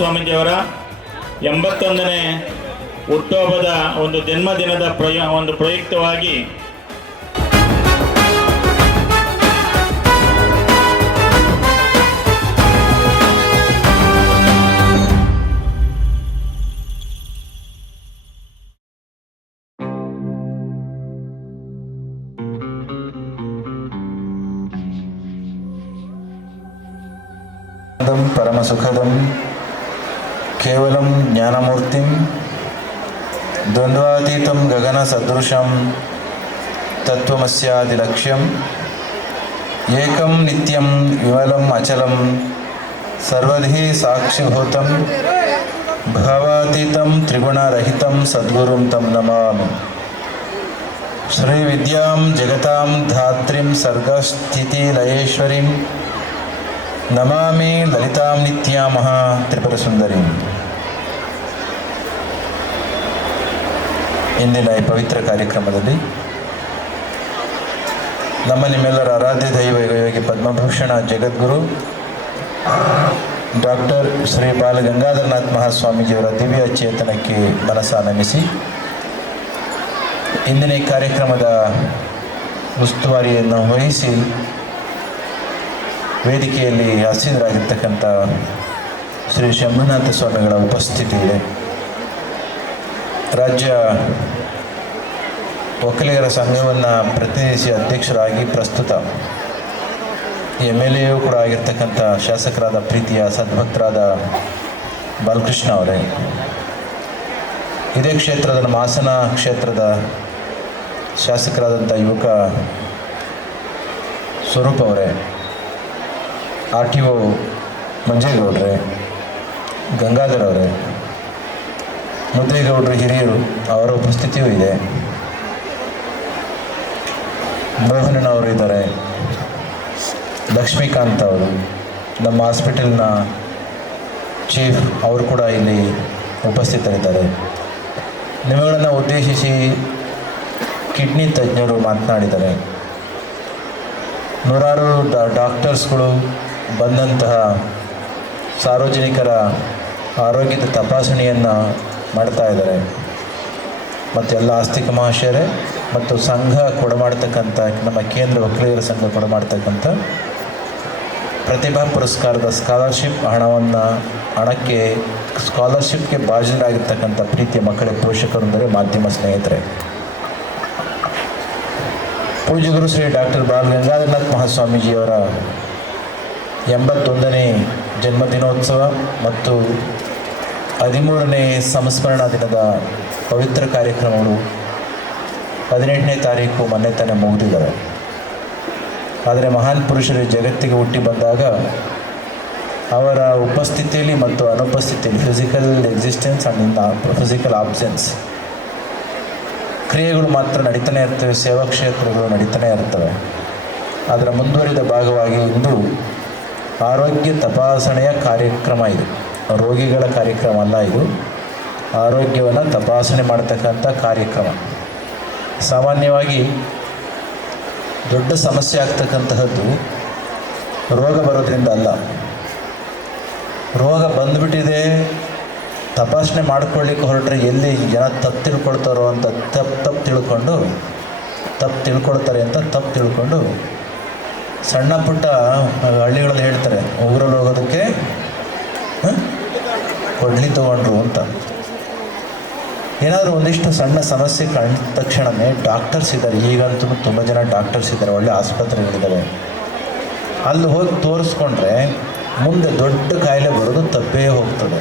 ಮಹಾಸ್ವಾಮೀಜಿಯವರ 81ನೇ ಹುಟ್ಟುಹಬ್ಬದ ಒಂದು ಜನ್ಮದಿನದ ಪ್ರಯುಕ್ತವಾಗಿ परमसुखदं केवलं ज्ञानमूर्तिं द्वन्द्वातीतं गगनसदृशं तत्त्वमस्यादिलक्ष्यम् एकं नित्यं विमलम् अचलं सर्वधि साक्षिभूतं भावातीतं त्रिगुणरहितं सद्गुरुं तं नमामि। श्रीविद्यां जगतां धात्रीं सर्गस्थितिलयेश्वरीं ನಮಾಮಿ ಲಲಿತಾಂ ನಿತ್ಯಾಮಹ ತ್ರಿಪುರ ಸುಂದರಿ. ಇಂದಿನ ಈ ಪವಿತ್ರ ಕಾರ್ಯಕ್ರಮದಲ್ಲಿ ನಮ್ಮ ನಿಮ್ಮೆಲ್ಲರ ಆರಾಧ್ಯ ದೈವ ಯೋಗಿ ಪದ್ಮಭೂಷಣ ಜಗದ್ಗುರು ಡಾಕ್ಟರ್ ಶ್ರೀ ಬಾಲಗಂಗಾಧರನಾಥ ಮಹಾಸ್ವಾಮೀಜಿಯವರ ದಿವ್ಯ ಚೇತನಕ್ಕೆ ಮನಸ್ಸ ನಮಿಸಿ ಇಂದಿನ ಈ ಕಾರ್ಯಕ್ರಮದ ಉಸ್ತುವಾರಿಯನ್ನು ವಹಿಸಿ ವೇದಿಕೆಯಲ್ಲಿ ಆಸೀನರಾಗಿರ್ತಕ್ಕಂಥ ಶ್ರೀ ಶಂಭುನಾಥ ಸ್ವಾಮಿಗಳ ಉಪಸ್ಥಿತಿ ಇದೆ. ರಾಜ್ಯ ಒಕ್ಕಲಿಗರ ಸಂಘವನ್ನು ಪ್ರತಿನಿಧಿಸಿ ಅಧ್ಯಕ್ಷರಾಗಿ ಪ್ರಸ್ತುತ MLA ಕೂಡ ಆಗಿರ್ತಕ್ಕಂಥ ಶಾಸಕರಾದ ಪ್ರೀತಿಯ ಸದ್ಭಕ್ತರಾದ ಬಾಲಕೃಷ್ಣ ಅವರೇ, ಇದೇ ಕ್ಷೇತ್ರದ ನಮ್ಮ ಹಾಸನ ಕ್ಷೇತ್ರದ ಶಾಸಕರಾದಂಥ ಯುವಕ ಸ್ವರೂಪ್ ಅವರೇ, RTO ಮಂಜೇಗೌಡ್ರೆ, ಗಂಗಾಧರ್ ಅವರೇ, ಮುದ್ದೇಗೌಡರು ಹಿರಿಯರು ಅವರ ಉಪಸ್ಥಿತಿಯೂ ಇದೆ. ಮೋಹನನವರು ಇದ್ದಾರೆ, ಲಕ್ಷ್ಮೀಕಾಂತ್ ಅವರು ನಮ್ಮ ಹಾಸ್ಪಿಟಲ್ನ ಚೀಫ್ ಅವರು ಕೂಡ ಇಲ್ಲಿ ಉಪಸ್ಥಿತರಿದ್ದಾರೆ. ನಿಮ್ಮಗಳನ್ನು ಉದ್ದೇಶಿಸಿ ಕಿಡ್ನಿ ತಜ್ಞರು ಮಾತನಾಡಿದ್ದಾರೆ. ನೂರಾರು ಡಾಕ್ಟರ್ಸ್ಗಳು ಬಂದಂತಹ ಸಾರ್ವಜನಿಕರ ಆರೋಗ್ಯದ ತಪಾಸಣೆಯನ್ನು ಮಾಡ್ತಾ ಇದ್ದಾರೆ. ಮತ್ತು ಎಲ್ಲ ಆಸ್ತಿಕ ಮಹಾಶಯರೇ ಮತ್ತು ಸಂಘ ಕೊಡಮಾಡ್ತಕ್ಕಂಥ ನಮ್ಮ ಕೇಂದ್ರ ಒಕ್ಕಲಿಗರ ಸಂಘ ಕೊಡಮಾಡ್ತಕ್ಕಂಥ ಪ್ರತಿಭಾ ಪುರಸ್ಕಾರದ ಹಣಕ್ಕೆ ಸ್ಕಾಲರ್ಶಿಪ್ಗೆ ಭಾಜನರಾಗಿರ್ತಕ್ಕಂಥ ಪ್ರೀತಿಯ ಮಕ್ಕಳ ಪೋಷಕರಂದರೆ ಮಾಧ್ಯಮ ಸ್ನೇಹಿತರೆ, ಪೂಜ್ಯಗುರು ಶ್ರೀ ಡಾಕ್ಟರ್ ಬಾಲಗಂಗಾಧರನಾಥ ಮಹಾಸ್ವಾಮೀಜಿಯವರ 81ನೇ ಜನ್ಮದಿನೋತ್ಸವ ಮತ್ತು 13ನೇ ಸಂಸ್ಮರಣಾ ದಿನದ ಪವಿತ್ರ ಕಾರ್ಯಕ್ರಮಗಳು 18ನೇ ತಾರೀಕು ಮೊನ್ನೆ ತಾನೇ ಮುಗಿದಿದ್ದಾವೆ. ಆದರೆ ಮಹಾನ್ ಪುರುಷರು ಜಗತ್ತಿಗೆ ಹುಟ್ಟಿ ಬಂದಾಗ ಅವರ ಉಪಸ್ಥಿತಿಯಲ್ಲಿ ಮತ್ತು ಅನುಪಸ್ಥಿತಿಯಲ್ಲಿ physical existence and physical absence ಕ್ರಿಯೆಗಳು ಮಾತ್ರ ನಡೀತಾನೆ ಇರ್ತವೆ, ಸೇವಾ ಕ್ಷೇತ್ರಗಳು ನಡೀತಾನೆ ಇರ್ತವೆ. ಅದರ ಮುಂದುವರಿದ ಭಾಗವಾಗಿ ಇಂದು ಆರೋಗ್ಯ ತಪಾಸಣೆಯ ಕಾರ್ಯಕ್ರಮ ಇದೆ. ರೋಗಿಗಳ ಕಾರ್ಯಕ್ರಮ ಅಲ್ಲ, ಇದು ಆರೋಗ್ಯವನ್ನು ತಪಾಸಣೆ ಮಾಡ್ತಕ್ಕಂಥ ಕಾರ್ಯಕ್ರಮ. ಸಾಮಾನ್ಯವಾಗಿ ದೊಡ್ಡ ಸಮಸ್ಯೆ ಆಗ್ತಕ್ಕಂತಹದ್ದು ರೋಗ ಬರೋದ್ರಿಂದ ಅಲ್ಲ. ರೋಗ ಬಂದುಬಿಟ್ಟಿದೆ, ತಪಾಸಣೆ ಮಾಡ್ಕೊಳ್ಳಿಕ್ಕೆ ಹೊರಟ್ರೆ ಎಲ್ಲಿ ಜನ ತಪ್ಪು ತಿಳ್ಕೊಳ್ತಾರೋ ಅಂತ ತಪ್ಪು ತಿಳ್ಕೊಂಡು ಸಣ್ಣ ಪುಟ್ಟ ಹಳ್ಳಿಗಳಲ್ಲಿ ಹೇಳ್ತಾರೆ, ಉಗುರಲ್ಲಿ ಹೋಗೋದಕ್ಕೆ ಕೊಡ್ಲಿ ತೊಗೊಂಡ್ರು ಅಂತ. ಏನಾದರೂ ಒಂದಿಷ್ಟು ಸಣ್ಣ ಸಮಸ್ಯೆ ಕಂಡ ತಕ್ಷಣವೇ ಡಾಕ್ಟರ್ಸ್ ಇದ್ದಾರೆ. ಈಗಂತೂ ತುಂಬ ಜನ ಡಾಕ್ಟರ್ಸ್ ಇದ್ದಾರೆ, ಒಳ್ಳೆ ಆಸ್ಪತ್ರೆಗಳಿದ್ದಾವೆ. ಅಲ್ಲಿ ಹೋಗಿ ತೋರಿಸ್ಕೊಂಡ್ರೆ ಮುಂದೆ ದೊಡ್ಡ ಕಾಯಿಲೆ ಬರೋದು ತಪ್ಪೇ ಹೋಗ್ತದೆ.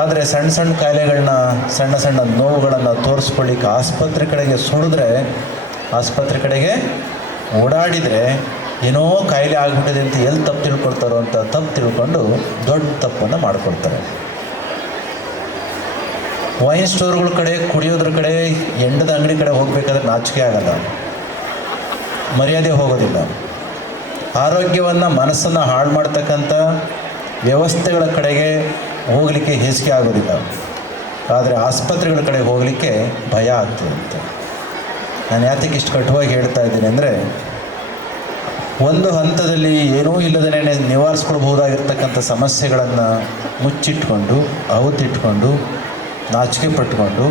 ಆದರೆ ಸಣ್ಣ ಸಣ್ಣ ಕಾಯಿಲೆಗಳನ್ನ, ಸಣ್ಣ ಸಣ್ಣ ನೋವುಗಳನ್ನು ತೋರಿಸ್ಕೊಳ್ಳಿಕ್ಕೆ ಆಸ್ಪತ್ರೆ ಕಡೆಗೆ ಸುಡಿದ್ರೆ, ಆಸ್ಪತ್ರೆ ಕಡೆಗೆ ಓಡಾಡಿದರೆ ಏನೋ ಕಾಯಿಲೆ ಆಗಿಬಿಟ್ಟಿದೆ ಅಂತ ಎಲ್ಲಿ ತಪ್ಪು ತಿಳ್ಕೊಳ್ತಾರೋ ಅಂತ ತಪ್ಪು ತಿಳ್ಕೊಂಡು ದೊಡ್ಡ ತಪ್ಪನ್ನು ಮಾಡಿಕೊಡ್ತಾರೆ. ವೈನ್ ಸ್ಟೋರ್ಗಳ ಕಡೆ, ಕುಡಿಯೋದ್ರ ಕಡೆ, ಎಂಡದ ಅಂಗಡಿ ಕಡೆ ಹೋಗಬೇಕಾದ್ರೆ ನಾಚಿಕೆ ಆಗಲ್ಲ, ಮರ್ಯಾದೆ ಹೋಗೋದಿಲ್ಲ. ಆರೋಗ್ಯವನ್ನು, ಮನಸ್ಸನ್ನು ಹಾಳು ಮಾಡ್ತಕ್ಕಂಥ ವ್ಯವಸ್ಥೆಗಳ ಕಡೆಗೆ ಹೋಗಲಿಕ್ಕೆ ಹೇಸಿಗೆ ಆಗೋದಿಲ್ಲ. ಆದರೆ ಆಸ್ಪತ್ರೆಗಳ ಕಡೆಗೆ ಹೋಗಲಿಕ್ಕೆ ಭಯ ಆಗ್ತದೆ ಅಂತ. ನಾನು ಯಾತಕ್ಕೆ ಇಷ್ಟು ಕಟುವಾಗಿ ಹೇಳ್ತಾ ಇದ್ದೀನಿ ಅಂದರೆ, ಒಂದು ಹಂತದಲ್ಲಿ ಏನೂ ಇಲ್ಲದೇ ನಿವಾರಿಸ್ಕೊಳ್ಬಹುದಾಗಿರ್ತಕ್ಕಂಥ ಸಮಸ್ಯೆಗಳನ್ನು ಮುಚ್ಚಿಟ್ಕೊಂಡು ಅವತ್ತಿಟ್ಕೊಂಡು ನಾಚಿಕೆ ಪಟ್ಕೊಂಡು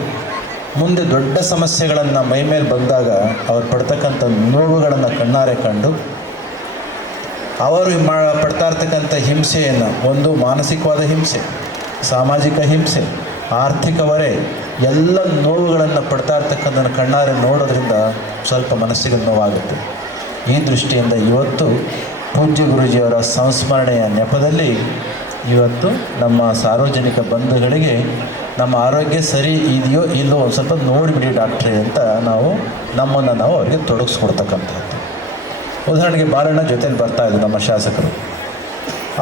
ಮುಂದೆ ದೊಡ್ಡ ಸಮಸ್ಯೆಗಳನ್ನು ಮೈಮೇಲೆ ಬಂದಾಗ ಅವ್ರು ಪಡ್ತಕ್ಕಂಥ ನೋವುಗಳನ್ನು ಕಣ್ಣಾರೆ ಕಂಡು ಅವರು ಪಡ್ತಾ ಇರ್ತಕ್ಕಂಥ ಹಿಂಸೆಯನ್ನು, ಒಂದು ಮಾನಸಿಕವಾದ ಹಿಂಸೆ, ಸಾಮಾಜಿಕ ಹಿಂಸೆ, ಆರ್ಥಿಕ ಹೊರೆ, ಎಲ್ಲ ನೋವುಗಳನ್ನು ಪಡ್ತಾ ಇರ್ತಕ್ಕಂಥದ್ದನ್ನು ಕಣ್ಣಾರೆ ನೋಡೋದ್ರಿಂದ ಸ್ವಲ್ಪ ಮನಸ್ಸಿಗೆ ನೋವಾಗುತ್ತೆ. ಈ ದೃಷ್ಟಿಯಿಂದ ಇವತ್ತು ಪೂಜ್ಯ ಗುರೂಜಿಯವರ ಸಂಸ್ಮರಣೆಯ ನೆಪದಲ್ಲಿ ಇವತ್ತು ನಮ್ಮ ಸಾರ್ವಜನಿಕ ಬಂಧುಗಳಿಗೆ ನಮ್ಮ ಆರೋಗ್ಯ ಸರಿ ಇದೆಯೋ ಇಲ್ಲೋ ಒಂದು ಸ್ವಲ್ಪ ನೋಡಿಬಿಡಿ ಡಾಕ್ಟ್ರೇ ಅಂತ ನಮ್ಮನ್ನು ನಾವು ಅವರಿಗೆ ತೊಡಗಿಸ್ಕೊಡ್ತಕ್ಕಂಥದ್ದು. ಉದಾಹರಣೆಗೆ ಬಾಲಣ್ಣ ಜೊತೇಲಿ ಬರ್ತಾಯಿದ್ದು ನಮ್ಮ ಶಾಸಕರು,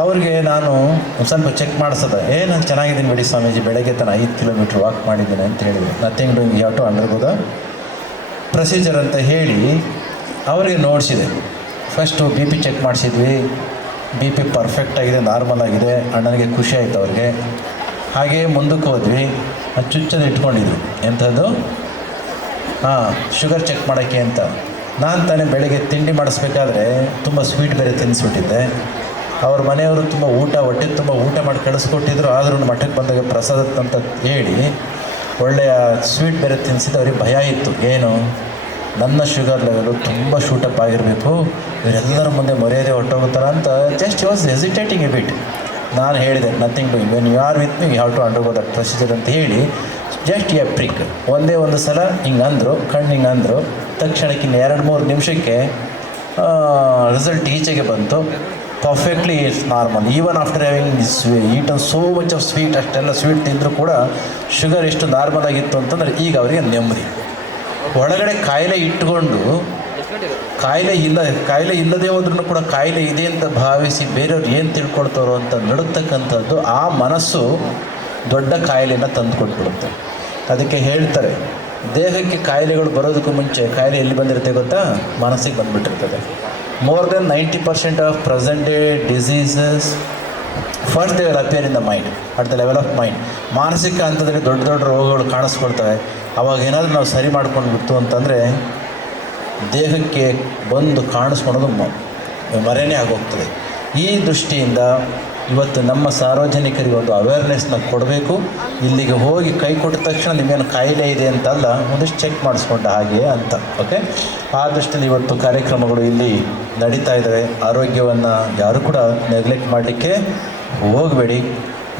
ಅವ್ರಿಗೆ ನಾನು ಒಂದು ಸ್ವಲ್ಪ ಚೆಕ್ ಮಾಡಿಸೋದೆ, ನಾನು ಚೆನ್ನಾಗಿದ್ದೀನಿ ಬಿಡಿ ಸ್ವಾಮೀಜಿ, ಬೆಳಗ್ಗೆ ತನ 5 ಕಿಲೋಮೀಟ್ರ್ ವಾಕ್ ಮಾಡಿದ್ದೀನಿ ಅಂತ ಹೇಳಿದ್ರು. Nothing doing, you have to undergo procedure ಅಂತ ಹೇಳಿ ಅವರಿಗೆ ನೋಡಿಸಿದೆ. ಫಸ್ಟು BP ಚೆಕ್ ಮಾಡಿಸಿದ್ವಿ, BP ಪರ್ಫೆಕ್ಟ್ ಆಗಿದೆ, ನಾರ್ಮಲ್ ಆಗಿದೆ. ಅಣ್ಣನಿಗೆ ಖುಷಿ ಆಯಿತು ಅವ್ರಿಗೆ. ಹಾಗೇ ಮುಂದಕ್ಕೆ ಹೋದ್ವಿ, ಚುಚ್ಚದು ಇಟ್ಕೊಂಡಿದ್ರು. ಎಂಥದ್ದು? ಶುಗರ್ ಚೆಕ್ ಮಾಡೋಕ್ಕೆ ಅಂತ. ನಾನು ತಾನೇ ಬೆಳಗ್ಗೆ ತಿಂಡಿ ಮಾಡಿಸ್ಬೇಕಾದ್ರೆ ತುಂಬ ಸ್ವೀಟ್ ಬೇರೆ ತಿನ್ನಿಸ್ಬಿಟ್ಟಿದ್ದೆ. ಅವ್ರ ಮನೆಯವರು ತುಂಬ ಹೊಟ್ಟೆ ತುಂಬ ಊಟ ಮಾಡಿ ಕಳಿಸ್ಕೊಟ್ಟಿದ್ರು. ಆದ್ರೂ ಮಠಕ್ಕೆ ಬಂದಾಗ ಪ್ರಸಾದ ಅಂತ ಹೇಳಿ ಒಳ್ಳೆಯ ಸ್ವೀಟ್ ಬೇರೆ ತಿನ್ನಿಸಿದ್ದು ಅವ್ರಿಗೆ ಭಯ ಇತ್ತು. ಏನು, ನನ್ನ ಶುಗರ್ ಲೆವೆಲು ತುಂಬ ಶೂಟಪ್ ಆಗಿರಬೇಕು, ಇವರೆಲ್ಲರ ಮುಂದೆ ಮರ್ಯಾದೆ ಹೊಟ್ಟೋಗುತ್ತಾರ ಅಂತ just was hesitating a bit. ನಾನು ಹೇಳಿದೆ, nothing doing, when you are with me you have to undergo that procedure ಅಂತ ಹೇಳಿ ಜಸ್ಟ್ ಎ ಪ್ರಿಕ್ ಒಂದೇ ಒಂದು ಸಲ ಹಿಂಗೆ ಅಂದರು, ಕಣ್ಣು ಹಿಂಗೆ ಅಂದರು. ತಕ್ಷಣಕ್ಕೆ ಇನ್ನು 2-3 ನಿಮಿಷಕ್ಕೆ ರಿಸಲ್ಟ್ ಈಚೆಗೆ ಬಂತು. Perfectly it's normal. Even after having eaten so much of sweet, ಅಷ್ಟೆಲ್ಲ ಸ್ವೀಟ್ ತಿಂದರೂ ಕೂಡ ಶುಗರ್ ಎಷ್ಟು ನಾರ್ಮಲ್ ಆಗಿತ್ತು ಅಂತಂದರೆ ಈಗ ಅವರಿಗೆ ನೆಮ್ಮದಿ. ಒಳಗಡೆ ಕಾಯಿಲೆ ಇಟ್ಟುಕೊಂಡು ಕಾಯಿಲೆ ಇಲ್ಲದೇ ಹೋದ್ರೂ ಕೂಡ ಕಾಯಿಲೆ ಇದೆ ಅಂತ ಭಾವಿಸಿ ಬೇರೆಯವ್ರು ಏನು ತಿಳ್ಕೊಳ್ತಾರೋ ಅಂತ ನಡುತ್ತಕ್ಕಂಥದ್ದು ಆ ಮನಸ್ಸು ದೊಡ್ಡ ಕಾಯಿಲೆಯನ್ನು ತಂದು ಕೊಟ್ಬಿಡುತ್ತೆ. ಅದಕ್ಕೆ ಹೇಳ್ತಾರೆ, ದೇಹಕ್ಕೆ ಕಾಯಿಲೆಗಳು ಬರೋದಕ್ಕೂ ಮುಂಚೆ ಕಾಯಿಲೆ ಎಲ್ಲಿ ಬಂದಿರುತ್ತೆ ಗೊತ್ತಾ? ಮನಸ್ಸಿಗೆ ಬಂದುಬಿಟ್ಟಿರ್ತದೆ. More then 90% of present day diseases first they will appear in the mind, at the level of mind. ಮಾನಸಿಕ ಹಂತದಲ್ಲಿ ದೊಡ್ಡ ದೊಡ್ಡ ರೋಗಗಳು ಕಾಣಿಸ್ಕೊಳ್ತವೆ. ಅವಾಗ ಏನಾದರೂ ನಾವು ಸರಿ ಮಾಡ್ಕೊಂಡು ಬಿಡ್ತು ಅಂತಂದರೆ ದೇಹಕ್ಕೆ ಬಂದು ಕಾಣಿಸ್ಕೊಳೋದು ಮರೆನೇ ಆಗೋಗ್ತದೆ. ಈ ದೃಷ್ಟಿಯಿಂದ ಇವತ್ತು ನಮ್ಮ ಸಾರ್ವಜನಿಕರಿಗೆ ಒಂದು ಅವೇರ್ನೆಸ್ನ ಕೊಡಬೇಕು. ಇಲ್ಲಿಗೆ ಹೋಗಿ ಕೈ ಕೊಟ್ಟ ತಕ್ಷಣ ನಿಮಗೇನು ಕಾಯಿಲೆ ಇದೆ ಅಂತಲ್ಲ, ಒಂದಿಷ್ಟು ಚೆಕ್ ಮಾಡಿಸ್ಕೊಂಡ ಹಾಗೆ ಅಂತ. ಓಕೆ, ಆ ದೃಷ್ಟಿಯಲ್ಲಿ ಇವತ್ತು ಕಾರ್ಯಕ್ರಮಗಳು ಇಲ್ಲಿ ನಡೀತಾ ಇದ್ದಾವೆ. ಆರೋಗ್ಯವನ್ನು ಯಾರು ಕೂಡ ನೆಗ್ಲೆಕ್ಟ್ ಮಾಡಲಿಕ್ಕೆ ಹೋಗಬೇಡಿ.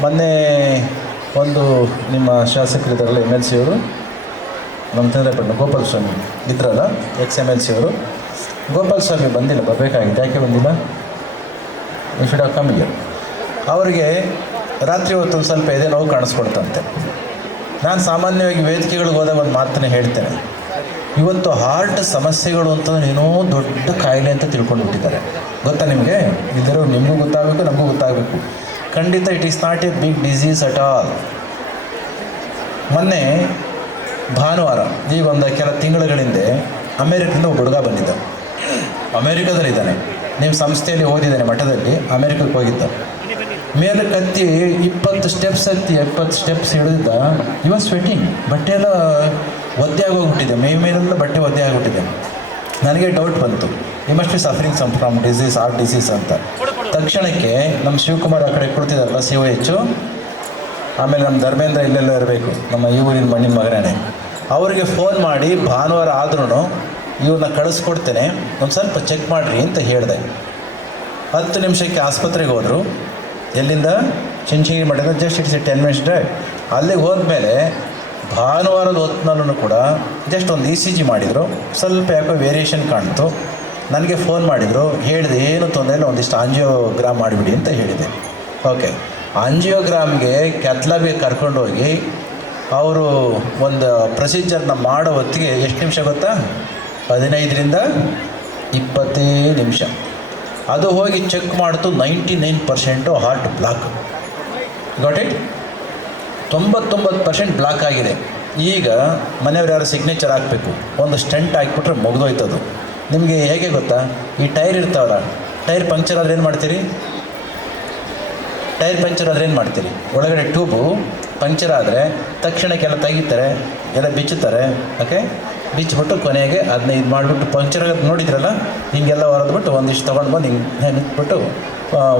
ಮೊನ್ನೆ ಒಂದು ನಿಮ್ಮ ಶಾಸಕರಿದ್ದಾರಲ್ಲ MLC ಅವರು, ನಮ್ಮ ಚಂದ್ರಪಟ್ಟಣ ಗೋಪಾಲ ಸ್ವಾಮಿ ಇದ್ರಲ್ಲ, ex-MLC ಅವರು, ಗೋಪಾಲ ಸ್ವಾಮಿ ಬಂದಿಲ್ಲ, ಬರಬೇಕಾಗಿತ್ತು. ಯಾಕೆ ಬಂದಿಲ್ಲ? You should have come here. ಅವರಿಗೆ ರಾತ್ರಿ ಹೊತ್ತು ಒಂದು ಸ್ವಲ್ಪ ಎದೆ ನೋವು ಕಾಣಿಸ್ಕೊಳ್ತಂತೆ. ನಾನು ಸಾಮಾನ್ಯವಾಗಿ ವೇದಿಕೆಗಳಿಗೆ ಹೋದಾಗ ಒಂದು ಮಾತನ್ನೇ ಹೇಳ್ತೇನೆ, ಇವತ್ತು ಹಾರ್ಟ್ ಸಮಸ್ಯೆಗಳು ಅಂತಂದ್ರೆ ಏನೋ ದೊಡ್ಡ ಕಾಯಿಲೆ ಅಂತ ತಿಳ್ಕೊಂಡು ಬಿಟ್ಟಿದ್ದಾರೆ. ಗೊತ್ತಾ ನಿಮಗೆ? ಇದ್ದರೂ ನಿಮಗೂ ಗೊತ್ತಾಗಬೇಕು, ನಮಗೂ ಗೊತ್ತಾಗಬೇಕು. ಖಂಡಿತ it is not a big disease at all. ಮೊನ್ನೆ ಭಾನುವಾರ, ಈಗ ಒಂದು ಕೆಲ ತಿಂಗಳ ಹಿಂದೆ ಅಮೇರಿಕದಿಂದ ಒಬ್ಬ ಹುಡುಗ ಬಂದಿದ್ದ. ಅಮೇರಿಕಾದಲ್ಲಿದ್ದಾನೆ, ನಿಮ್ಮ ಸಂಸ್ಥೆಯಲ್ಲಿ ಓದಿದ್ದಾನೆ, ಮಠದಲ್ಲಿ ಅಮೇರಿಕಕ್ಕೆ ಹೋಗಿದ್ದ. ಮೇಲೆ ಕತ್ತಿ 20 ಸ್ಟೆಪ್ಸ್ ಹಿಡಿದಿದ್ದ. ಇವಾಗ ಸ್ವೆಟಿಂಗ್, ಬಟ್ಟೆ ಎಲ್ಲ ಒದ್ದೆ ಆಗೋಗ್ಬಿಟ್ಟಿದೆ, ಮೇಲೆಲ್ಲ ಬಟ್ಟೆ ಒದ್ದೆ ಆಗಿಬಿಟ್ಟಿದೆ. ನನಗೆ ಡೌಟ್ ಬಂತು, ಈ must be suffering some from disease, heart disease ಅಂತ. ತಕ್ಷಣಕ್ಕೆ ನಮ್ಮ ಶಿವಕುಮಾರ್ ಆ ಕಡೆ ಕೊಡ್ತಿದ್ದಾರಲ್ಲ, COH, ಆಮೇಲೆ ನಮ್ಮ ಧರ್ಮೇಂದ್ರ ಇಲ್ಲೆಲ್ಲ ಇರಬೇಕು, ನಮ್ಮ ಈ ಊರಿನ ಮಣ್ಣಿನ ಮಗನೇ, ಅವರಿಗೆ ಫೋನ್ ಮಾಡಿ ಭಾನುವಾರ ಆದ್ರೂ ಇವ್ರನ್ನ ಕಳಿಸ್ಕೊಡ್ತೇನೆ, ಒಂದು ಸ್ವಲ್ಪ ಚೆಕ್ ಮಾಡಿರಿ ಅಂತ ಹೇಳಿದೆ. 10 ನಿಮಿಷಕ್ಕೆ ಆಸ್ಪತ್ರೆಗೆ ಹೋದರು. ಎಲ್ಲಿಂದ? ಚಿಂಚಗಿರಿ ಮಠದಿಂದ ಜಸ್ಟ್ ಇಟ್ಸ್ 10 minutes ಡ್ರೈವ್. ಅಲ್ಲಿಗೆ ಹೋದ್ಮೇಲೆ ಭಾನುವಾರದ ಹೊತ್ತಿನಲ್ಲೂ ಕೂಡ ಜಸ್ಟ್ ಒಂದು ECG ಮಾಡಿದರು. ಸ್ವಲ್ಪ ಯಾಕೋ ವೇರಿಯೇಷನ್ ಕಾಣ್ತು. ನನಗೆ ಫೋನ್ ಮಾಡಿದರು, ಹೇಳಿದೆ ಏನು ತೊಂದರೆ ಇಲ್ಲ, ಒಂದಿಷ್ಟು ಆಂಜಿಯೋಗ್ರಾಮ್ ಮಾಡಿಬಿಡಿ ಅಂತ ಹೇಳಿದೆ. ಓಕೆ, ಆಂಜಿಯೋಗ್ರಾಮ್ಗೆ ಕ್ಯಾಥ್ಲಾಬ್ಗೆ ಕರ್ಕೊಂಡೋಗಿ ಅವರು ಒಂದು ಪ್ರೊಸೀಜರ್ನ ಮಾಡೋ ಹೊತ್ತಿಗೆ ಎಷ್ಟು ನಿಮಿಷ ಗೊತ್ತಾ? 15ರಿಂದ 20 ನಿಮಿಷ. ಅದು ಹೋಗಿ ಚೆಕ್ ಮಾಡ್ತು, 99% heart block. Got it? 99% block ಆಗಿದೆ. ಈಗ ಮನೆಯವ್ರು ಯಾರು ಸಿಗ್ನೇಚರ್ ಹಾಕಬೇಕು, ಒಂದು ಸ್ಟೆಂಟ್ ಹಾಕಿಬಿಟ್ರೆ ಮುಗಿದೋಯ್ತದು. ನಿಮಗೆ ಹೇಗೆ ಗೊತ್ತಾ? ಈ ಟೈರ್ ಇರ್ತಾವಲ್ಲ, ಟೈರ್ ಪಂಕ್ಚರ್ ಆದರೆ ಏನು ಮಾಡ್ತೀರಿ? ಒಳಗಡೆ ಟ್ಯೂಬು ಪಂಕ್ಚರ್ ಆದರೆ ತಕ್ಷಣಕ್ಕೆಲ್ಲ ತೆಗಿತಾರೆ, ಎಲ್ಲ ಬಿಚ್ಚುತ್ತಾರೆ. ಓಕೆ, ಬಿಚ್ಚಿಬಿಟ್ಟು ಕೊನೆಗೆ ಅದನ್ನ ಇದು ಮಾಡಿಬಿಟ್ಟು ಪಂಕ್ಚರ್ ಆಗೋದು ನೋಡಿದ್ರಲ್ಲ, ಹಿಂಗೆಲ್ಲ ಹೊರದ್ಬಿಟ್ಟು ಒಂದಿಷ್ಟು ತೊಗೊಂಡು ಬಂದು ಹಿಂಗೆ ನಿಂತ್ಬಿಟ್ಟು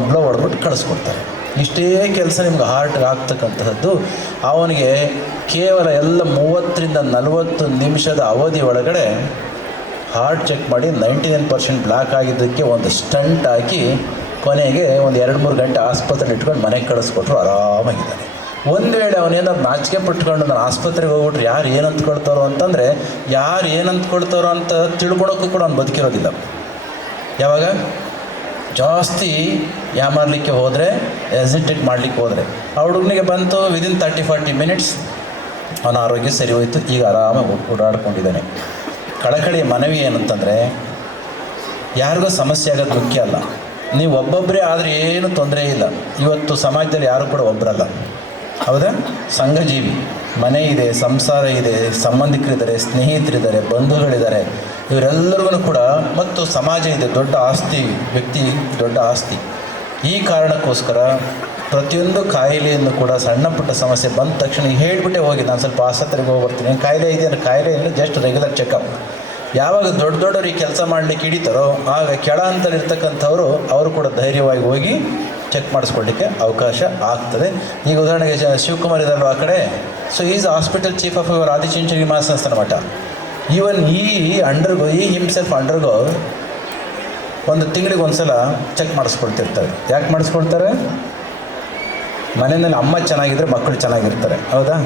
ಬ್ಲೋ ಹೊಡೆದ್ಬಿಟ್ಟು ಕಳಿಸ್ಕೊಡ್ತಾರೆ. ಇಷ್ಟೇ ಕೆಲಸ ನಿಮ್ಗೆ ಹಾರ್ಟ್ಗೆ ಆಗ್ತಕ್ಕಂತಹದ್ದು. ಅವನಿಗೆ ಕೇವಲ ಎಲ್ಲ 30-40 ನಿಮಿಷದ ಅವಧಿ ಒಳಗಡೆ ಹಾರ್ಟ್ ಚೆಕ್ ಮಾಡಿ 99% ಬ್ಲಾಕ್ ಆಗಿದ್ದಕ್ಕೆ ಒಂದು ಸ್ಟಂಟ್ ಹಾಕಿ ಕೊನೆಗೆ ಒಂದು 2-3 ಗಂಟೆ ಆಸ್ಪತ್ರೆಲಿ ಇಟ್ಕೊಂಡು ಮನೆಗೆ ಕಳಿಸ್ಕೊಟ್ರು, ಆರಾಮಾಗಿದ್ದಾನೆ. ಒಂದು ವೇಳೆ ಅವನೇನಾದ್ರು ನಾಚಿಕೆ ಪಟ್ಕೊಂಡು ನಾನು ಆಸ್ಪತ್ರೆಗೆ ಹೋಗ್ಬಿಟ್ರೆ ಯಾರು ಏನು ಅಂದ್ಕೊಳ್ತಾರೋ ಅಂತಂದರೆ, ಯಾರು ಏನು ಅಂದ್ಕೊಳ್ತಾರೋ ಅಂತ ತಿಳ್ಕೊಳೋಕ್ಕೂ ಕೂಡ ಅವ್ನು ಬದುಕಿರೋದಿಲ್ಲ. ಯಾವಾಗ ಜಾಸ್ತಿ ಯಾಮಾರಲಿಕ್ಕೆ ಹೋದರೆ, ಎಸಿಟೇಟ್ ಮಾಡಲಿಕ್ಕೆ ಹೋದರೆ, ಆ ಹುಡುಗನಿಗೆ ಬಂತು ವಿದಿನ್ 30-40 ಮಿನಿಟ್ಸ್ ಅವನ ಆರೋಗ್ಯ ಸರಿ ಹೋಯಿತು. ಈಗ ಆರಾಮಾಗಿ ಓಡಾಡ್ಕೊಂಡಿದ್ದಾನೆ. ಕಳಕಳಿಯ ಮನವಿ ಏನಂತಂದರೆ, ಯಾರಿಗೋ ಸಮಸ್ಯೆ ಆಗೋದು ಮುಖ್ಯ ಅಲ್ಲ. ನೀವು ಒಬ್ಬೊಬ್ಬರೇ ಆದರೆ ಏನು ತೊಂದರೆ ಇಲ್ಲ. ಇವತ್ತು ಸಮಾಜದಲ್ಲಿ ಯಾರು ಕೂಡ ಒಬ್ಬರಲ್ಲ, ಹೌದಾ? ಸಂಘಜೀವಿ, ಮನೆ ಇದೆ, ಸಂಸಾರ ಇದೆ, ಸಂಬಂಧಿಕರಿದ್ದಾರೆ, ಸ್ನೇಹಿತರಿದ್ದಾರೆ, ಬಂಧುಗಳಿದ್ದಾರೆ, ಇವರೆಲ್ಲರಿಗೂ ಕೂಡ ಮತ್ತು ಸಮಾಜ ಇದೆ, ದೊಡ್ಡ ಆಸ್ತಿ, ವ್ಯಕ್ತಿ ದೊಡ್ಡ ಆಸ್ತಿ. ಈ ಕಾರಣಕ್ಕೋಸ್ಕರ ಪ್ರತಿಯೊಂದು ಕಾಯಿಲೆಯನ್ನು ಕೂಡ ಸಣ್ಣ ಪುಟ್ಟ ಸಮಸ್ಯೆ ಬಂದ ತಕ್ಷಣ ಹೇಳಿಬಿಟ್ಟೆ ಹೋಗಿ ನಾನು ಸ್ವಲ್ಪ ಆಸ್ಪತ್ರೆಗೆ ಹೋಗಿ ಬರ್ತೀನಿ, ಕಾಯಿಲೆ ಇದೆ ಅಂದರೆ ಕಾಯಿಲೆ ಅಂದರೆ ಜಸ್ಟ್ ರೆಗ್ಯುಲರ್ ಚೆಕಪ್. ಯಾವಾಗ ದೊಡ್ಡ ದೊಡ್ಡವ್ರು ಈ ಕೆಲಸ ಮಾಡಲಿಕ್ಕೆ ಹಿಡಿತಾರೋ ಆಗ ಕೆಳ ಅಂತಲಿರ್ತಕ್ಕಂಥವ್ರು ಅವರು ಕೂಡ ಧೈರ್ಯವಾಗಿ ಹೋಗಿ ಚೆಕ್ ಮಾಡಿಸ್ಕೊಳ್ಳಿಕ್ಕೆ ಅವಕಾಶ ಆಗ್ತದೆ. ಈಗ ಉದಾಹರಣೆಗೆ ಶಿವಕುಮಾರ್ ಇದಲ್ವ ಆ ಕಡೆ, so is hospital chief of your Adichunchanagiri Mahasamsthana Math. Even ಈ ಹಿಮ್ಸೆಲ್ಫ್ ಅಂಡರ್ಗೋ ಒಂದು ತಿಂಗಳಿಗೆ ಒಂದು ಸಲ ಚೆಕ್ ಮಾಡಿಸ್ಕೊಳ್ತಿರ್ತಾರೆ. ಯಾಕೆ ಮಾಡಿಸ್ಕೊಳ್ತಾರೆ? ಮನೆಯಲ್ಲಿ ಅಮ್ಮ ಚೆನ್ನಾಗಿದ್ದರೆ ಮಕ್ಕಳು ಚೆನ್ನಾಗಿರ್ತಾರೆ, ಹೌದಾ?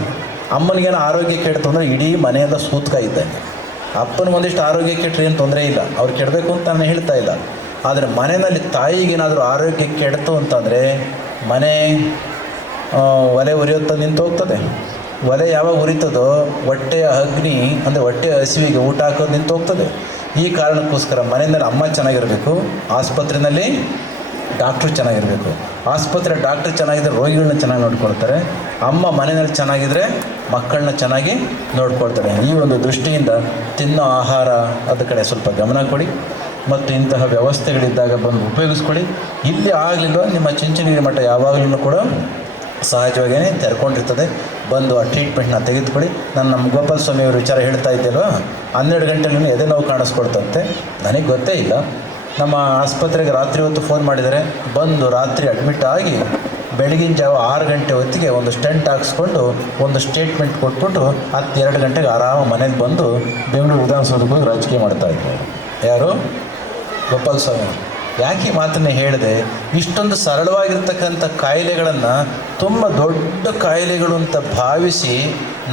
ಅಮ್ಮನಿಗೇನೋ ಆರೋಗ್ಯ ಕೆಡ್ತು ಅಂದರೆ ಇಡೀ ಮನೆಯಿಂದ ಸೂತ್ಕ ಇದ್ದಂಗೆ. ಅಪ್ಪನಿಗೆ ಒಂದಿಷ್ಟು ಆರೋಗ್ಯ ಕೆಟ್ಟರೆ ಏನು ತೊಂದರೆ ಇಲ್ಲ, ಅವ್ರು ಕೆಡಬೇಕು ಅಂತ ನಾನು ಹೇಳ್ತಾ ಇಲ್ಲ. ಆದರೆ ಮನೆಯಲ್ಲಿ ತಾಯಿಗೇನಾದರೂ ಆರೋಗ್ಯ ಕೆಡ್ತು ಅಂತಂದರೆ ಮನೆ ಒಲೆ ಉರಿಯುತ್ತಾ ನಿಂತು ಹೋಗ್ತದೆ. ಒಲೆ ಯಾವಾಗ ಉರಿತದೋ ಹೊಟ್ಟೆಯ ಅಗ್ನಿ ಅಂದರೆ ಹೊಟ್ಟೆಯ ಹಸಿವಿಗೆ ಊಟ ಹಾಕೋದು ನಿಂತು ಹೋಗ್ತದೆ. ಈ ಕಾರಣಕ್ಕೋಸ್ಕರ ಮನೆಯಲ್ಲಿ ಅಮ್ಮ ಚೆನ್ನಾಗಿರಬೇಕು, ಆಸ್ಪತ್ರೆಯಲ್ಲಿ ಡಾಕ್ಟ್ರು ಚೆನ್ನಾಗಿರಬೇಕು. ಆಸ್ಪತ್ರೆ ಡಾಕ್ಟ್ರು ಚೆನ್ನಾಗಿದ್ದರೆ ರೋಗಿಗಳನ್ನ ಚೆನ್ನಾಗಿ ನೋಡ್ಕೊಳ್ತಾರೆ, ಅಮ್ಮ ಮನೆಯಲ್ಲಿ ಚೆನ್ನಾಗಿದ್ದರೆ ಮಕ್ಕಳನ್ನ ಚೆನ್ನಾಗಿ ನೋಡ್ಕೊಳ್ತಾರೆ. ಈ ಒಂದು ದೃಷ್ಟಿಯಿಂದ ತಿನ್ನೋ ಆಹಾರ ಅದ ಕಡೆ ಸ್ವಲ್ಪ ಗಮನ ಕೊಡಿ ಮತ್ತು ಇಂತಹ ವ್ಯವಸ್ಥೆಗಳಿದ್ದಾಗ ಬಂದು ಉಪಯೋಗಿಸ್ಕೊಳ್ಳಿ. ಇಲ್ಲಿ ಆಗಲಿಲ್ಲ ನಿಮ್ಮ ಚುಂಚನಗಿರಿ ಮಠ ಯಾವಾಗಲೂ ಕೂಡ ಸಹಜವಾಗಿಯೇ ತೆರ್ಕೊಂಡಿರ್ತದೆ. ಬಂದು ಆ ಟ್ರೀಟ್ಮೆಂಟ್ನ ತೆಗೆದುಕೊಳ್ಳಿ. ನಾನು ನಮ್ಮ ಗೋಪಾಲ ಸ್ವಾಮಿಯವ್ರ ವಿಚಾರ ಹೇಳ್ತಾ ಇದ್ದಲ್ವ, 12 ಗಂಟೆಯಲ್ಲಿ ಎದೆ ನೋವು ಕಾಣಿಸ್ಕೊಳ್ತಂತೆ. ನನಗೆ ಗೊತ್ತೇ ಇಲ್ಲ. ನಮ್ಮ ಆಸ್ಪತ್ರೆಗೆ ರಾತ್ರಿ ಹೊತ್ತು ಫೋನ್ ಮಾಡಿದರೆ ಬಂದು ರಾತ್ರಿ ಅಡ್ಮಿಟ್ ಆಗಿ ಬೆಳಗಿನ ಜಾವ 6 ಗಂಟೆ ಹೊತ್ತಿಗೆ ಒಂದು ಸ್ಟೆಂಟ್ ಹಾಕ್ಸ್ಕೊಂಡು ಒಂದು ಸ್ಟೇಟ್ಮೆಂಟ್ ಕೊಟ್ಬಿಟ್ಟು 2 ಗಂಟೆಗೆ ಆರಾಮ ಮನೇಲಿ ಬಂದು ಬೆಂಗಳೂರು ವಿಧಾನಸೌಧಕ್ಕೆ ಹೋಗಿ ರಾಜಕೀಯ ಮಾಡ್ತಾಯಿದ್ರು. ಯಾರು? ಗೋಪಾಲ ಸ್ವಾಮಿ. ಯಾಕೆ ಈ ಮಾತನ್ನೇ ಹೇಳಿದೆ? ಇಷ್ಟೊಂದು ಸರಳವಾಗಿರ್ತಕ್ಕಂಥ ಕಾಯಿಲೆಗಳನ್ನು ತುಂಬ ದೊಡ್ಡ ಕಾಯಿಲೆಗಳು ಅಂತ ಭಾವಿಸಿ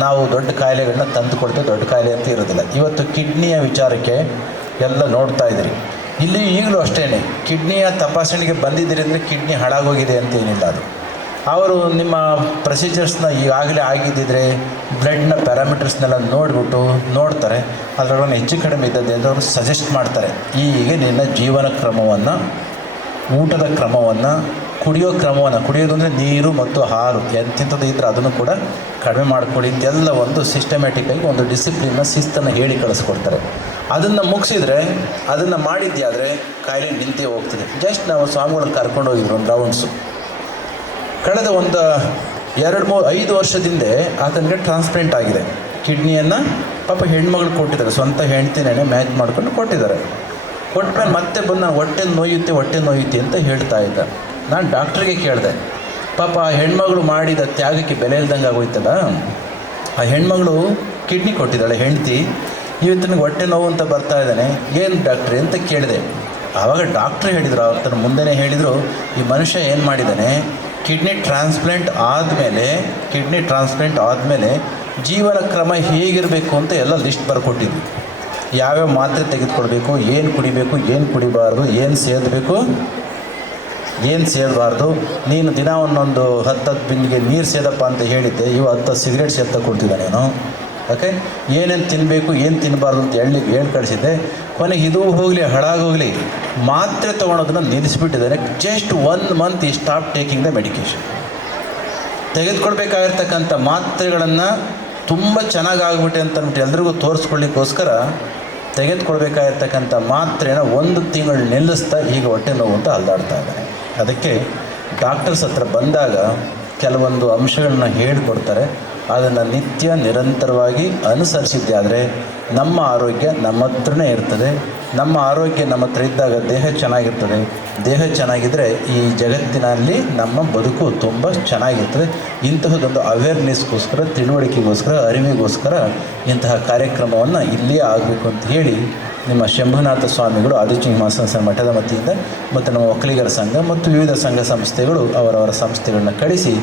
ನಾವು ದೊಡ್ಡ ಕಾಯಿಲೆಗಳನ್ನ ತಂದುಕೊಡ್ತೇವೆ. ದೊಡ್ಡ ಕಾಯಿಲೆ ಅಂತ ಇರೋದಿಲ್ಲ. ಇವತ್ತು ಕಿಡ್ನಿಯ ವಿಚಾರಕ್ಕೆ ಎಲ್ಲ ನೋಡ್ತಾ ಇದ್ದೀರಿ. ಇಲ್ಲಿ ಈಗಲೂ ಅಷ್ಟೇ, ಕಿಡ್ನಿಯ ತಪಾಸಣೆಗೆ ಬಂದಿದ್ದೀರಿ ಅಂದರೆ ಕಿಡ್ನಿ ಹಾಳಾಗೋಗಿದೆ ಅಂತ ಏನಿಲ್ಲ. ಅದು ಅವರು ನಿಮ್ಮ ಪ್ರೊಸೀಜರ್ಸ್ನ ಈಗಾಗಲೇ ಆಗಿದ್ದಿದ್ರೆ ಬ್ಲಡ್ನ ಪ್ಯಾರಾಮೀಟರ್ಸ್ನೆಲ್ಲ ನೋಡ್ತಾರೆ. ಅದರೊಳಗೆ ಹೆಚ್ಚು ಕಡಿಮೆ ಇದ್ದದ್ದು ಅಂತ ಅವರು ಸಜೆಸ್ಟ್ ಮಾಡ್ತಾರೆ. ಹೀಗೆ ನಿನ್ನ ಜೀವನ ಕ್ರಮವನ್ನು, ಊಟದ ಕ್ರಮವನ್ನು, ಕುಡಿಯೋ ಕ್ರಮವನ್ನು, ಕುಡಿಯೋದು ಅಂದರೆ ನೀರು ಮತ್ತು ಹಾಲು ಎಂಥದ್ದು ಇದ್ದರೆ ಅದನ್ನು ಕೂಡ ಕಡಿಮೆ ಮಾಡಿಕೊಡಿ. ಇದೆಲ್ಲ ಒಂದು ಸಿಸ್ಟಮ್ಯಾಟಿಕ್ಕಾಗಿ ಒಂದು ಡಿಸಿಪ್ಲಿನ್ನ ಶಿಸ್ತನ್ನು ಹೇಳಿ ಕಳಿಸ್ಕೊಡ್ತಾರೆ. ಅದನ್ನು ಮುಗಿಸಿದರೆ, ಅದನ್ನು ಮಾಡಿದ್ಯಾದರೆ ಕಾಯಿಲೆ ನಿಂತೇ ಹೋಗ್ತದೆ. ಜಸ್ಟ್ ನಾವು ಸ್ವಾಮಿಗಳನ್ನು ಕರ್ಕೊಂಡು ಹೋಗಿದ್ರು ಒಂದು ರೌಂಡ್ಸು. ಕಳೆದ ಒಂದು 2-3-5 ವರ್ಷದಿಂದ ಆತನಿಗೆ ಟ್ರಾನ್ಸ್ಪ್ಲಾಂಟ್ ಆಗಿದೆ. ಕಿಡ್ನಿಯನ್ನು ಪಾಪ ಹೆಣ್ಮಗಳು ಕೊಟ್ಟಿದ್ದಾರೆ, ಸ್ವಂತ ಹೆಂಡ್ತಿನೇ ಮ್ಯಾಚ್ ಮಾಡ್ಕೊಂಡು ಕೊಟ್ಟಿದ್ದಾರೆ. ಕೊಟ್ಟಮೇಲೆ ಮತ್ತೆ ಬಂದು ನಾನು ಹೊಟ್ಟೆ ನೋಯುತ್ತೆ ಅಂತ ಹೇಳ್ತಾ ಇದ್ದ. ನಾನು ಡಾಕ್ಟ್ರಿಗೆ ಕೇಳಿದೆ, ಪಾಪ ಆ ಹೆಣ್ಮಗಳು ಮಾಡಿದ ತ್ಯಾಗಕ್ಕೆ ಬೆಲೆ ಇಲ್ದಂಗೆ ಆಗೋಯ್ತಲ್ಲ. ಆ ಹೆಣ್ಮಗಳು ಕಿಡ್ನಿ ಕೊಟ್ಟಿದ್ದಾಳೆ ಹೆಂಡ್ತಿ, ಇವತ್ತಿನಿಗೆ ಹೊಟ್ಟೆ ನೋವು ಅಂತ ಬರ್ತಾ ಇದ್ದಾನೆ, ಏನು ಡಾಕ್ಟ್ರಿ ಅಂತ ಕೇಳಿದೆ. ಆವಾಗ ಡಾಕ್ಟ್ರು ಹೇಳಿದರು, ಆತನ ಮುಂದೆನೇ ಹೇಳಿದರು, ಈ ಮನುಷ್ಯ ಏನು ಮಾಡಿದ್ದಾನೆ, ಕಿಡ್ನಿ ಟ್ರಾನ್ಸ್ಪ್ಲಾಂಟ್ ಆದಮೇಲೆ ಜೀವನ ಕ್ರಮ ಹೇಗಿರಬೇಕು ಅಂತ ಎಲ್ಲ ಲಿಸ್ಟ್ ಬರ್ಕೊಟ್ಟಿದ್ವಿ. ಯಾವ್ಯಾವ ಮಾತ್ರೆ ತೆಗೆದುಕೊಳ್ಬೇಕು, ಏನು ಕುಡಿಬೇಕು, ಏನು ಕುಡಿಬಾರ್ದು, ಏನು ಸೇದಬೇಕು, ಏನು ಸೇದಬಾರ್ದು. ನೀನು ದಿನ ಒಂದೊಂದು 10 ಬಿಂದಿಗೆ ನೀರು ಸೇದಪ್ಪ ಅಂತ ಹೇಳಿದ್ದೆ, 10 ಸಿಗರೇಟ್ ಸೇದ್ತಾ ಕೊಡ್ತಿದ್ದೆ ನಾನು. ಓಕೆ, ಏನೇನು ತಿನ್ನಬೇಕು ಏನು ತಿನ್ನಬಾರ್ದು ಅಂತ ಹೇಳಿ ಕಳಿಸಿದ್ದೆ. ಕೊನೆಗೆ ಇದು ಹೋಗಲಿ ಹಾಳಾಗೋಗಲಿ ಮಾತ್ರೆ ತೊಗೊಳೋದನ್ನು ನಿಲ್ಲಿಸ್ಬಿಟ್ಟಿದ್ದಾನೆ. ಜಸ್ಟ್ 1 ಮಂತ್ ಈ ಸ್ಟಾಪ್ ಟೇಕಿಂಗ್ ದ ಮೆಡಿಕೇಷನ್. ತೆಗೆದುಕೊಳ್ಬೇಕಾಗಿರ್ತಕ್ಕಂಥ ಮಾತ್ರೆಗಳನ್ನು ತುಂಬ ಚೆನ್ನಾಗಿ ಆಗ್ಬಿಟ್ಟೆ ಅಂತ ಅಂದ್ಬಿಟ್ಟು ಎಲ್ರಿಗೂ ತೋರಿಸ್ಕೊಳ್ಳಿಕ್ಕೋಸ್ಕರ ತೆಗೆದುಕೊಳ್ಬೇಕಾಗಿರ್ತಕ್ಕಂಥ ಮಾತ್ರೆನ 1 ತಿಂಗಳು ನಿಲ್ಲಿಸ್ತಾ ಈಗ ಹೊಟ್ಟೆ ನೋವು ಅಂತ ಅಲ್ದಾಡ್ತಾ ಇದ್ದಾನೆ. ಅದಕ್ಕೆ ಡಾಕ್ಟರ್ಸ್ ಹತ್ರ ಬಂದಾಗ ಕೆಲವೊಂದು ಅಂಶಗಳನ್ನ ಹೇಳಿಕೊಡ್ತಾರೆ. ಅದನ್ನು ನಿತ್ಯ ನಿರಂತರವಾಗಿ ಅನುಸರಿಸಿದ್ದೆ ಆದರೆ ನಮ್ಮ ಆರೋಗ್ಯ ನಮ್ಮ ಹತ್ರನೇ ಇರ್ತದೆ. ನಮ್ಮ ಆರೋಗ್ಯ ನಮ್ಮ ಹತ್ರ ಇದ್ದಾಗ ದೇಹ ಚೆನ್ನಾಗಿರ್ತದೆ. ದೇಹ ಚೆನ್ನಾಗಿದ್ದರೆ ಈ ಜಗತ್ತಿನಲ್ಲಿ ನಮ್ಮ ಬದುಕು ತುಂಬ ಚೆನ್ನಾಗಿರ್ತದೆ. ಇಂತಹದ್ದೊಂದು ಅವೇರ್ನೆಸ್ಗೋಸ್ಕರ, ತಿಳುವಳಿಕೆಗೋಸ್ಕರ, ಅರಿವಿಗೋಸ್ಕರ ಇಂತಹ ಕಾರ್ಯಕ್ರಮವನ್ನು ಇಲ್ಲಿಯೇ ಆಗಬೇಕು ಅಂತ ಹೇಳಿ ನಿಮ್ಮ ಶಂಭುನಾಥ ಸ್ವಾಮಿಗಳು ಆದಿಚುಂಚನಮಹಾಸಂಸ್ಥಾನ ಮಠದ ವತಿಯಿಂದ ಮತ್ತು ನಮ್ಮ ಒಕ್ಕಲಿಗರ ಸಂಘ ಮತ್ತು ವಿವಿಧ ಸಂಘ ಸಂಸ್ಥೆಗಳು ಅವರವರ ಸಂಸ್ಥೆಗಳನ್ನ ಕಳಿಸಿ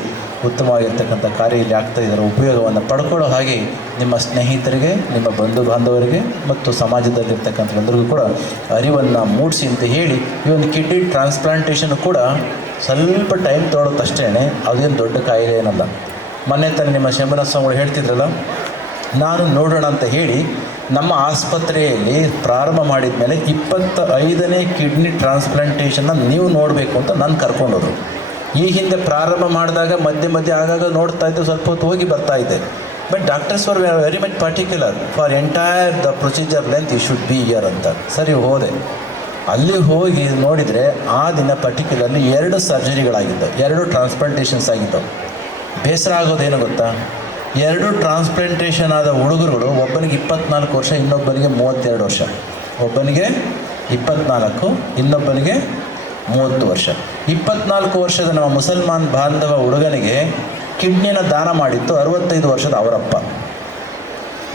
ಉತ್ತಮವಾಗಿರ್ತಕ್ಕಂಥ ಕಾರ್ಯ ಇಲ್ಲಿ ಆಗ್ತಾ ಇದರ ಉಪಯೋಗವನ್ನು ಪಡ್ಕೊಳ್ಳೋ ಹಾಗೆ ನಿಮ್ಮ ಸ್ನೇಹಿತರಿಗೆ, ನಿಮ್ಮ ಬಂಧು ಬಾಂಧವರಿಗೆ ಮತ್ತು ಸಮಾಜದಲ್ಲಿರ್ತಕ್ಕಂಥ ಎಲ್ಲರಿಗೂ ಕೂಡ ಅರಿವನ್ನು ಮೂಡಿಸಿ ಅಂತ ಹೇಳಿ ಈ ಒಂದು ಕಿಡ್ನಿ ಟ್ರಾನ್ಸ್ಪ್ಲಾಂಟೇಷನ್ ಕೂಡ ಸ್ವಲ್ಪ ಟೈಮ್ ತೊಗೊಳುತ್ತಷ್ಟೇ, ಅದೇನು ದೊಡ್ಡ ಕಾಯಿಲೆ ಏನಲ್ಲ. ಮೊನ್ನೆ ತಾನೇ ನಿಮ್ಮ ಶಂಭುನಾಥ ಸ್ವಾಮಿಗಳು ಹೇಳ್ತಿದ್ರಲ್ಲ, ನಾನು ನೋಡೋಣ ಅಂತ ಹೇಳಿ ನಮ್ಮ ಆಸ್ಪತ್ರೆಯಲ್ಲಿ ಪ್ರಾರಂಭ ಮಾಡಿದ ಮೇಲೆ 25ನೇ ಕಿಡ್ನಿ ಟ್ರಾನ್ಸ್ಪ್ಲಾಂಟೇಷನ್ನ ನೀವು ನೋಡಬೇಕು ಅಂತ ನಾನು ಕರ್ಕೊಂಡೋದ್ರು. ಈ ಹಿಂದೆ ಪ್ರಾರಂಭ ಮಾಡಿದಾಗ ಮಧ್ಯೆ ಆಗಾಗ ನೋಡ್ತಾ ಇದ್ದೆ, ಸ್ವಲ್ಪ ಹೊತ್ತು ಹೋಗಿ ಬರ್ತಾ ಇದ್ದೆ. But doctors for very much particular for entire the procedure length you should be here ಅಂತ. ಸರಿ, ಹೋದೆ. ಅಲ್ಲಿ ಹೋಗಿ ನೋಡಿದರೆ ಆ ದಿನ ಪರ್ಟಿಕ್ಯುಲರ್ಲಿ 2 ಸರ್ಜರಿಗಳಾಗಿದ್ದವು, 2 ಟ್ರಾನ್ಸ್ಪ್ಲಾಂಟೇಷನ್ಸ್ ಆಗಿದ್ದವು. ಬೇಸರ ಆಗೋದೇನು ಗೊತ್ತಾ, 2 ಟ್ರಾನ್ಸ್ಪ್ಲಾಂಟೇಷನ್ ಆದ ಹುಡುಗರುಗಳು, ಒಬ್ಬನಿಗೆ 24 ವರ್ಷ, ಇನ್ನೊಬ್ಬನಿಗೆ 32 ವರ್ಷ. ಒಬ್ಬನಿಗೆ 24, ಇನ್ನೊಬ್ಬನಿಗೆ 30 ವರ್ಷ. 24 ವರ್ಷದ ನಮ್ಮ ಮುಸಲ್ಮಾನ್ ಬಾಂಧವ ಹುಡುಗನಿಗೆ ಕಿಡ್ನಿನ ದಾನ ಮಾಡಿತ್ತು 65 ವರ್ಷದ ಅವರಪ್ಪ.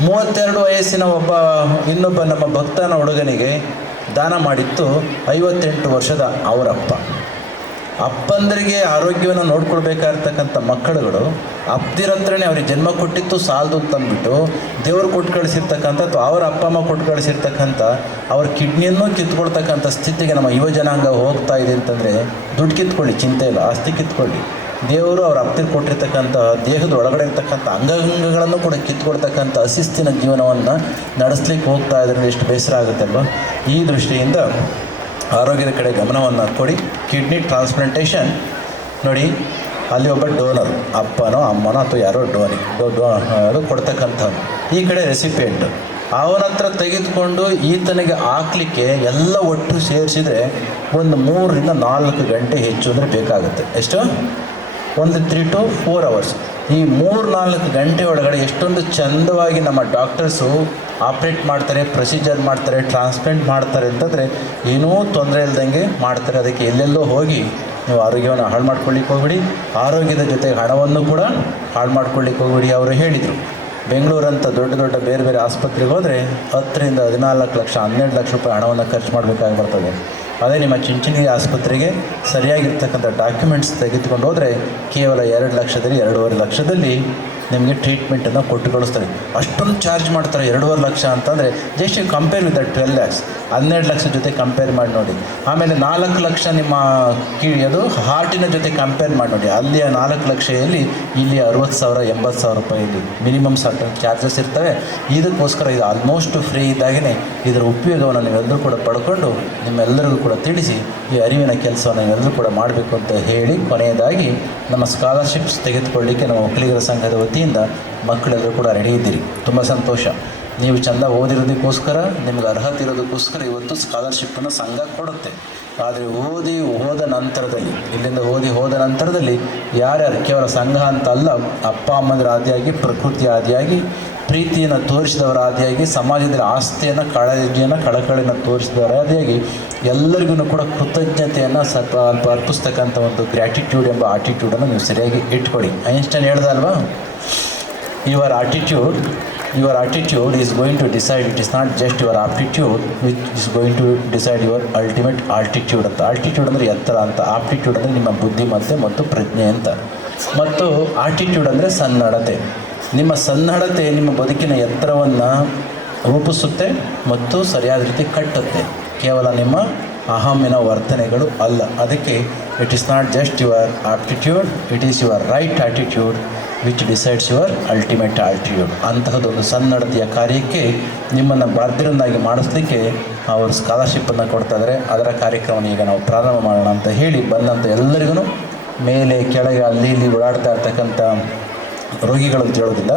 32 ವಯಸ್ಸಿನ ಇನ್ನೊಬ್ಬ ನಮ್ಮ ಭಕ್ತನ ಹುಡುಗನಿಗೆ ದಾನ ಮಾಡಿತ್ತು 58 ವರ್ಷದ ಅವರಪ್ಪ. ಅಪ್ಪಂದರಿಗೆ ಆರೋಗ್ಯವನ್ನು ನೋಡ್ಕೊಳ್ಬೇಕಾಗಿರ್ತಕ್ಕಂಥ ಮಕ್ಕಳುಗಳು ಅಪ್ಪದಿರ ಹತ್ರನೇ ಅವ್ರಿಗೆ ಜನ್ಮ ಕೊಟ್ಟಿತ್ತು ಸಾಲದು ಅಂತಂದ್ಬಿಟ್ಟು ದೇವರು ಕೊಟ್ಟು ಕಳಿಸಿರ್ತಕ್ಕಂಥ ಅಥವಾ ಅವರ ಅಪ್ಪ ಅಮ್ಮ ಕೊಟ್ಟು ಕಳಿಸಿರ್ತಕ್ಕಂಥ ಅವ್ರ ಕಿಡ್ನಿಯನ್ನು ಕಿತ್ಕೊಳ್ತಕ್ಕಂಥ ಸ್ಥಿತಿಗೆ ನಮ್ಮ ಯುವ ಜನಾಂಗ ಹೋಗ್ತಾ ಇದೆ ಅಂತಂದರೆ, ದುಡ್ಡು ಕಿತ್ಕೊಳ್ಳಿ, ಚಿಂತೆ ಇಲ್ಲ, ಆಸ್ತಿ ಕಿತ್ಕೊಳ್ಳಿ. ದೇವರು ಅವ್ರ ಅಪ್ಪದಿರು ಕೊಟ್ಟಿರ್ತಕ್ಕಂಥ ದೇಹದ ಒಳಗಡೆ ಇರ್ತಕ್ಕಂಥ ಅಂಗಾಂಗಗಳನ್ನು ಕೂಡ ಕಿತ್ಕೊಳ್ತಕ್ಕಂಥ ಅಶಿಸ್ತಿನ ಜೀವನವನ್ನು ನಡೆಸ್ಲಿಕ್ಕೆ ಹೋಗ್ತಾ ಇದ್ರಿಂದ ಎಷ್ಟು ಬೇಸರ ಆಗುತ್ತಲ್ವ. ಈ ದೃಷ್ಟಿಯಿಂದ ಆರೋಗ್ಯದ ಕಡೆ ಗಮನವನ್ನು ಕೊಡಿ. ಕಿಡ್ನಿ ಟ್ರಾನ್ಸ್ಪ್ಲಾಂಟೇಷನ್ ನೋಡಿ, ಅಲ್ಲಿ ಒಬ್ಬ ಡೋನರ್, ಅಪ್ಪನೋ ಅಮ್ಮನೋ ಅಥವಾ ಯಾರೋ ಅದು ಕೊಡ್ತಕ್ಕಂಥವ್ನು, ಈ ಕಡೆ ರೆಸಿಪಿಯೆಂಟ್. ಅವನ ಹತ್ರ ತೆಗೆದುಕೊಂಡು ಈತನಿಗೆ ಹಾಕ್ಲಿಕ್ಕೆ ಎಲ್ಲ ಒಟ್ಟು ಸೇರಿಸಿದರೆ ಒಂದು 3 ರಿಂದ 4 ಗಂಟೆ ಹೆಚ್ಚು ಅಂದರೆ ಬೇಕಾಗುತ್ತೆ. ಎಷ್ಟು? ಒಂದು 3 to 4 hours. ಈ 3-4 ಗಂಟೆ ಒಳಗಡೆ ಎಷ್ಟೊಂದು ಚಂದವಾಗಿ ನಮ್ಮ ಡಾಕ್ಟರ್ಸು ಆಪ್ರೇಟ್ ಮಾಡ್ತಾರೆ, ಪ್ರೊಸೀಜರ್ ಮಾಡ್ತಾರೆ, ಟ್ರಾನ್ಸ್ಪ್ಲಾಂಟ್ ಮಾಡ್ತಾರೆ ಅಂತಂದರೆ ಏನೂ ತೊಂದರೆ ಇಲ್ದಂಗೆ ಮಾಡ್ತಾರೆ. ಅದಕ್ಕೆ ಎಲ್ಲೆಲ್ಲೋ ಹೋಗಿ ನೀವು ಆರೋಗ್ಯವನ್ನು ಹಾಳು ಮಾಡ್ಕೊಳ್ಳಿಕ್ಕೆ ಹೋಗ್ಬಿಡಿ, ಆರೋಗ್ಯದ ಜೊತೆ ಹಣವನ್ನು ಕೂಡ ಹಾಳು ಮಾಡ್ಕೊಳ್ಳಿಕ್ಕೆ ಹೋಗ್ಬಿಡಿ. ಅವರು ಹೇಳಿದರು, ಬೆಂಗಳೂರಂಥ ದೊಡ್ಡ ದೊಡ್ಡ ಬೇರೆ ಬೇರೆ ಆಸ್ಪತ್ರೆಗೆ ಹೋದರೆ 10 ರಿಂದ 14 ಲಕ್ಷ 12 ಲಕ್ಷ ರೂಪಾಯಿ ಹಣವನ್ನು ಖರ್ಚು ಮಾಡಬೇಕಾಗಿ ಬರ್ತದೆ. ಅದೇ ನಿಮ್ಮ ಚಿಂಚನಗಿರಿ ಆಸ್ಪತ್ರೆಗೆ ಸರಿಯಾಗಿರ್ತಕ್ಕಂಥ ಡಾಕ್ಯುಮೆಂಟ್ಸ್ ತೆಗೆದುಕೊಂಡು ಹೋದರೆ ಕೇವಲ 2 ಲಕ್ಷದಲ್ಲಿ 2.5 ಲಕ್ಷದಲ್ಲಿ ನಿಮಗೆ ಟ್ರೀಟ್ಮೆಂಟನ್ನು ಕೊಟ್ಟು ಕಳಿಸ್ತಾರೆ. ಅಷ್ಟೊಂದು ಚಾರ್ಜ್ ಮಾಡ್ತಾರೆ. 2.5 ಲಕ್ಷ ಅಂತಂದರೆ just you compare with 12 lakhs, 12 ಲಕ್ಷ ಜೊತೆ ಕಂಪೇರ್ ಮಾಡಿ ನೋಡಿ. ಆಮೇಲೆ 4 ಲಕ್ಷ ನಿಮ್ಮ ಅದು ಹಾರ್ಟಿನ ಜೊತೆ ಕಂಪೇರ್ ಮಾಡಿ ನೋಡಿ. ಅಲ್ಲಿಯ 4 ಲಕ್ಷದಲ್ಲಿ ಇಲ್ಲಿ 60,000 80,000 ರೂಪಾಯಿಲಿ ಮಿನಿಮಮ್ ಚಾರ್ಜಸ್ ಇರ್ತವೆ. ಇದಕ್ಕೋಸ್ಕರ ಇದು ಆಲ್ಮೋಸ್ಟ್ ಫ್ರೀ ಇದ್ದಾಗೇ ಇದರ ಉಪಯೋಗವನ್ನು ನೀವೆಲ್ಲರೂ ಕೂಡ ಪಡ್ಕೊಂಡು ನಿಮ್ಮೆಲ್ಲರಿಗೂ ಕೂಡ ತಿಳಿಸಿ ಈ ಅರಿವಿನ ಕೆಲಸವನ್ನು ನೀವೆಲ್ಲರೂ ಕೂಡ ಮಾಡಬೇಕು ಅಂತ ಹೇಳಿ, ಕೊನೆಯದಾಗಿ ನಮ್ಮ ಸ್ಕಾಲರ್ಶಿಪ್ಸ್ ತೆಗೆದುಕೊಳ್ಳಿಕ್ಕೆ ನಮ್ಮ ಒಕ್ಕಲಿಗರ ಸಂಘದ ವತಿಯಿಂದ ಮಕ್ಕಳೆಲ್ಲರೂ ಕೂಡ ರೆಡಿ ಇದ್ದೀರಿ. ತುಂಬ ಸಂತೋಷ. ನೀವು ಚೆಂದ ಓದಿರೋದಕ್ಕೋಸ್ಕರ, ನಿಮ್ಗೆ ಅರ್ಹತೆ ಇರೋದಕ್ಕೋಸ್ಕರ ಇವತ್ತು ಸ್ಕಾಲರ್ಶಿಪ್ಪನ್ನು ಸಂಘ ಕೊಡುತ್ತೆ. ಆದರೆ ಹೋದ ನಂತರದಲ್ಲಿ, ಇಲ್ಲಿಂದ ಹೋದ ನಂತರದಲ್ಲಿ ಯಾರ್ಯಾರು ಕೇವಲ ಸಂಘ ಅಂತ ಅಲ್ಲ, ಅಪ್ಪ ಅಮ್ಮಂದಿರ ಆದಿಯಾಗಿ, ಪ್ರಕೃತಿ ಆದಿಯಾಗಿ, ಪ್ರೀತಿಯನ್ನು ತೋರಿಸಿದವರ ಆದಿಯಾಗಿ, ಸಮಾಜದಲ್ಲಿ ಆಸ್ತಿಯನ್ನು ಕಾಳಜಿಯನ್ನು ಕಳಕಳಿಯನ್ನು ತೋರಿಸಿದವರ ಆದಿಯಾಗಿ ಎಲ್ಲರಿಗೂ ಕೂಡ ಕೃತಜ್ಞತೆಯನ್ನು ಸ್ವಲ್ಪ ಅರ್ಪಿಸ್ತಕ್ಕಂಥ ಒಂದು ಗ್ರ್ಯಾಟಿಟ್ಯೂಡ್ ಎಂಬ ಆಟಿಟ್ಯೂಡನ್ನು ನೀವು ಸರಿಯಾಗಿ ಇಟ್ಕೊಳ್ಳಿ. ಐನ್ಸ್ಟೈನ್ ಹೇಳ್ದಲ್ವಾ, your attitude is going to decide, it is not just your aptitude which is going to decide your ultimate altitude ಅಂತ. ಆಲ್ಟಿಟ್ಯೂಡ್ ಅಂದರೆ ಎತ್ತರ ಅಂತ, ಆಪ್ಟಿಟ್ಯೂಡ್ ಅಂದರೆ ನಿಮ್ಮ ಬುದ್ಧಿಮತ್ತೆ ಮತ್ತು ಪ್ರಜ್ಞೆ ಅಂತ, ಮತ್ತು ಆಟಿಟ್ಯೂಡ್ ಅಂದರೆ ಸನ್ನಡತೆ. ನಿಮ್ಮ ಸನ್ನಡತೆ ನಿಮ್ಮ ಬದುಕಿನ ಎತ್ತರವನ್ನು ರೂಪಿಸುತ್ತೆ ಮತ್ತು ಸರಿಯಾದ ರೀತಿ ಕಟ್ಟುತ್ತೆ, ಕೇವಲ ನಿಮ್ಮ ಅಹಮ್ಮಿನ ವರ್ತನೆಗಳು ಅಲ್ಲ. ಅದಕ್ಕೆ it is not just your aptitude, it is your right attitude which decides your ultimate altitude. ಅಂತಹದ್ದೊಂದು ಸನ್ನಡತೆಯ ಕಾರ್ಯಕ್ಕೆ ನಿಮ್ಮನ್ನು ಬಾಧ್ಯರನ್ನಾಗಿ ಮಾಡಿಸ್ಲಿಕ್ಕೆ ಅವರು ಸ್ಕಾಲರ್ಶಿಪ್ಪನ್ನು ಕೊಡ್ತಾಯಿದ್ದಾರೆ. ಅದರ ಕಾರ್ಯಕ್ರಮವನ್ನು ಈಗ ನಾವು ಪ್ರಾರಂಭ ಮಾಡೋಣ ಅಂತ ಹೇಳಿ ಬಂದಂಥ ಎಲ್ಲರಿಗೂ, ಮೇಲೆ ಕೆಳಗೆ ಅಲ್ಲಿ ಇಲ್ಲಿ ಓಡಾಡ್ತಾ ಇರ್ತಕ್ಕಂಥ ರೋಗಿಗಳು ಅಂತ ಹೇಳೋದಿಲ್ಲ,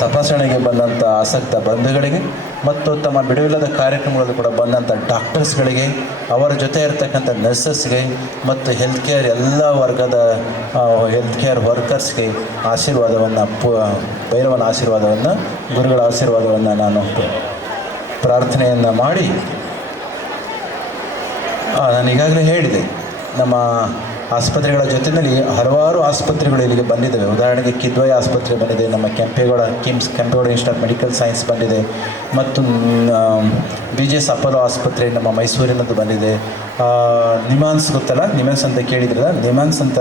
ತಪಾಸಣೆಗೆ ಬಂದಂಥ ಆಸಕ್ತ ಬಂಧುಗಳಿಗೆ ಮತ್ತು ತಮ್ಮ ಬಿಡುವಿಲ್ಲದ ಕಾರ್ಯಕ್ರಮಗಳಲ್ಲಿ ಕೂಡ ಬಂದಂಥ ಡಾಕ್ಟರ್ಸ್ಗಳಿಗೆ, ಅವರ ಜೊತೆ ಇರತಕ್ಕಂಥ ನರ್ಸಸ್ಗೆ ಮತ್ತು ಹೆಲ್ತ್ ಕೇರ್ ಎಲ್ಲ ವರ್ಗದ ಹೆಲ್ತ್ ಕೇರ್ ವರ್ಕರ್ಸ್ಗೆ ಆಶೀರ್ವಾದವನ್ನು ಭೈರವನ ಆಶೀರ್ವಾದವನ್ನು, ಗುರುಗಳ ಆಶೀರ್ವಾದವನ್ನು ನಾನು ಪ್ರಾರ್ಥನೆಯನ್ನು ಮಾಡಿ, ನಾನು ಈಗಾಗಲೇ ಹೇಳಿದೆ, ನಮ್ಮ ಆಸ್ಪತ್ರೆಗಳ ಜೊತೆಯಲ್ಲಿ ಹಲವಾರು ಆಸ್ಪತ್ರೆಗಳು ಇಲ್ಲಿಗೆ ಬಂದಿದ್ದಾವೆ. ಉದಾಹರಣೆಗೆ ಕಿದ್ವಾಯಿ ಆಸ್ಪತ್ರೆ ಬಂದಿದೆ, ನಮ್ಮ Kempegowda Kempegowda institute of medical science ಬಂದಿದೆ, ಮತ್ತು BJS ಅಪೋಲೋ ಆಸ್ಪತ್ರೆ ನಮ್ಮ ಮೈಸೂರಿನದ್ದು ಬಂದಿದೆ. ನಿಮಾನ್ಸ್ ಗೊತ್ತಲ್ಲ, ನಿಮಾನ್ಸ್ ಅಂತ ಕೇಳಿದ್ರಲ್ಲ, ನಿಮಾನ್ಸ್ ಅಂತ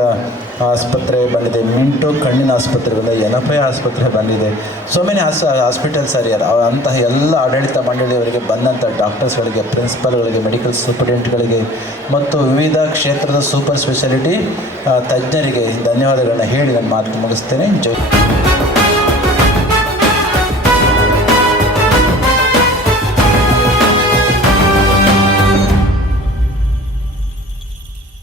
ಆಸ್ಪತ್ರೆ ಬಂದಿದೆ. ಮಿಂಟೋ ಕಣ್ಣಿನ ಆಸ್ಪತ್ರೆ ಬಂದಿದೆ, NFI ಆಸ್ಪತ್ರೆ ಬಂದಿದೆ. ಸೋ ಮೆನಿ ಹಾಸ್ಪಿಟಲ್ಸ್ ಆರ್ ಅಂತಹ ಎಲ್ಲ ಆಡಳಿತ ಮಂಡಳಿಯವರಿಗೆ ಬಂದಂಥ ಡಾಕ್ಟರ್ಸ್ಗಳಿಗೆ, ಪ್ರಿನ್ಸಿಪಾಲ್ಗಳಿಗೆ, ಮೆಡಿಕಲ್ ಸೂಪರಿಂಟೆಂಡೆಂಟ್ಗಳಿಗೆ ಮತ್ತು ವಿವಿಧ ಕ್ಷೇತ್ರದ ಸೂಪರ್ ಸ್ಪೆಷಾಲಿಟಿ ತಜ್ಞರಿಗೆ ಧನ್ಯವಾದಗಳನ್ನ ಹೇಳಿ ನನ್ನ ಮಾತು ಮುಗಿಸ್ತೇನೆ. ಜೈ